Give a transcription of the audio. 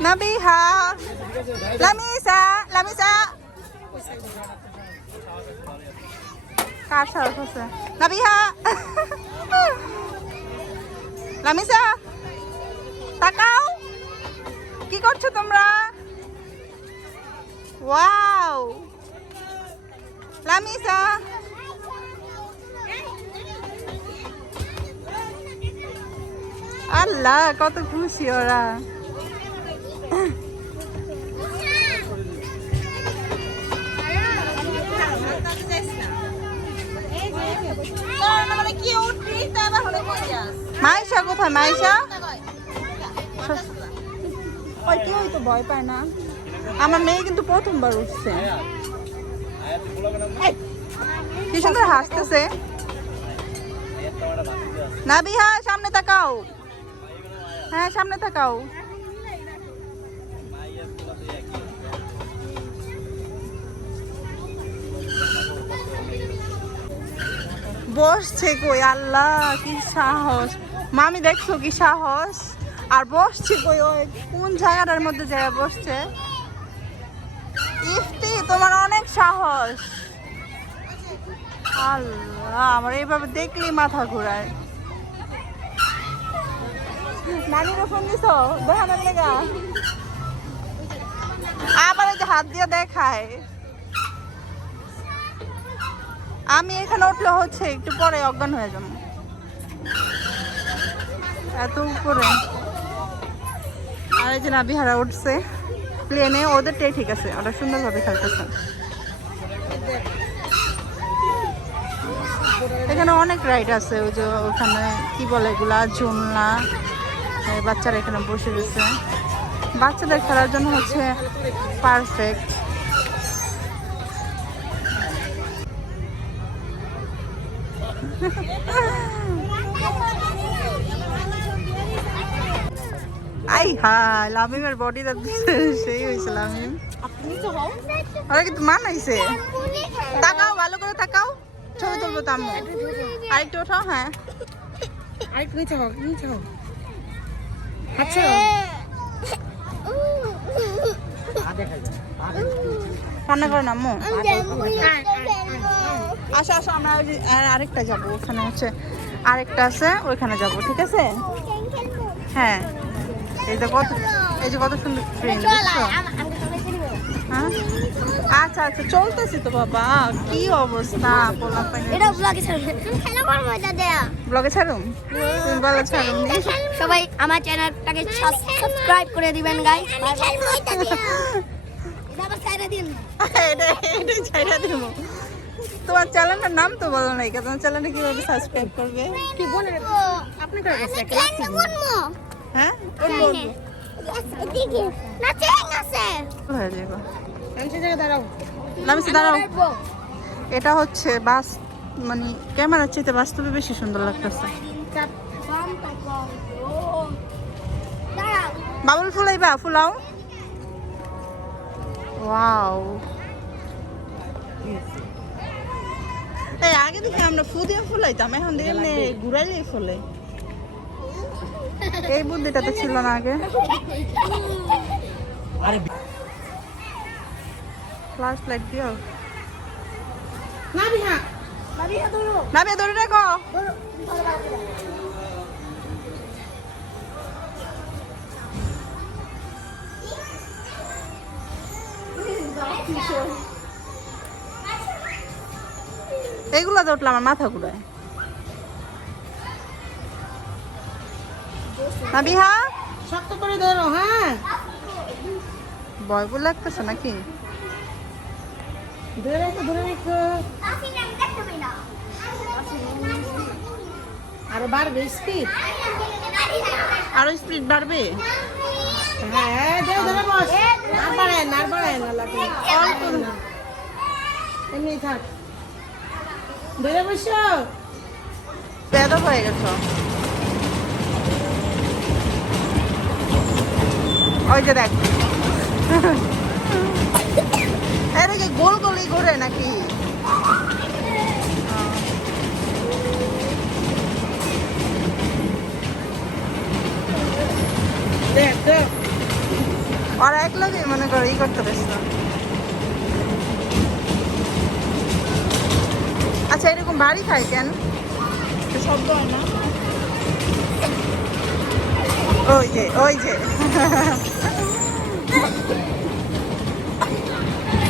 Nabiha. Lamisa. Lamisa. কার সাহস আছে নাবিহা লামিসা তাকাও কি করছো তোমরা ওয়াও লামিসা আল্লাহ কত খুশি ওরা মাইশা কোথায় মাইশা ওই কেউ তো ভয় পায় না আমার মেয়ে কিন্তু প্রথমবার উঠছে কি সুন্দর হাসতেছে নাবিহা সামনে তাকাও হ্যাঁ সামনে তাকাও বসছে কই আল্লাহ কি সাহস মামি দেখছো কি সাহস আর বসছে কই ওই কোন জায়গাটার মধ্যে জায়গা বসছে ইফতি তোমার অনেক সাহস আল্লাহ আমার এইভাবে দেখলি মাথা ঘোরায় নানির ফোন দিছো দেখানোর লেগা আবার এই যে হাত দিয়ে দেখায় আমি এখানে উঠলে হচ্ছে একটু পরে অজ্ঞান হয়ে যাবো এত উপরে আর এই যে নাবিহারা উঠছে প্লেনে ওদেরটাই ঠিক আছে ওরা সুন্দরভাবে খেলতেছে এখানে অনেক রাইড আছে ওই যে ওখানে কি বলে এগুলা জুনলা বাচ্চারা এখানে বসে গেছে বাচ্চাদের খেলার জন্য হচ্ছে পারফেক্ট আই হ্যাঁ লামিমের বডিটা সেই হয়েছে লামিম ওরা কিন্তু মানাইছে তাকাও ভালো করে তাকাও ছবি তুলবো তো আম্মু আরেকটু ওঠাও হ্যাঁ আরেকটু নিচে হোক আচ্ছা রান্না করে না আম্মু আসো আসো আমরা আরেকটা যাবো ওখানে হচ্ছে আরেকটা আছে ওইখানে যাবো ঠিক আছে হ্যাঁ এই যে কত সুন্দর ট্রেন বুঝছো হ্যাঁ আচ্ছা আচ্ছা চলতেছি তো বাবা কি অবস্থা ব্লগে ছাড়ুম তুমি বলো ছাড়ুম সবাই আমার চ্যানেলটাকে সাবস্ক্রাইব করে দিবেন গাইস এটা ছাইড়া দিব তোমার চ্যানেলটার নাম তো বলো নাই তোমার চ্যানেলটা কিভাবে সাবস্ক্রাইব করবে কি বলে আপনি করে হ্যাঁ দাঁড়াও এটা হচ্ছে বাস মানে ক্যামেরার চেয়ে বাস্তবে বেশি সুন্দর লাগতেছে বাবুল ফুলাইবা ফুলাও ওয়াও এই আগে দেখে আমরা ফু দিয়ে ফুলাইতাম এখন দেখে এমনি ঘুরাইলেই ফুলে এই বুদ্ধিটা তো ছিল না আগে ফ্ল্যাশ লাইট দিও নাবিহা ধরে রাখো এইগুলা উঠলে আমার মাথা ঘুরায় নাবিহা শক্ত করে ধরো হ্যাঁ ভয় বলে লাগতেছে নাকি ধরে রেখো আরো বাড়বে স্পিড আরো স্পিড বাড়বে হ্যাঁ ধরে বস আর বাড়ায় না লাগে অল্প এমনি থাক ধরে বসো বেদ হয়ে গেছ ওই যে দেখ এদিকে গোল গোলই ঘুরে নাকি দেখ ওরা এক লগে মনে করো ই করতে পারছো। আচ্ছা এরকম ভারী খায় কেন? শব্দ হয় না? ওই যে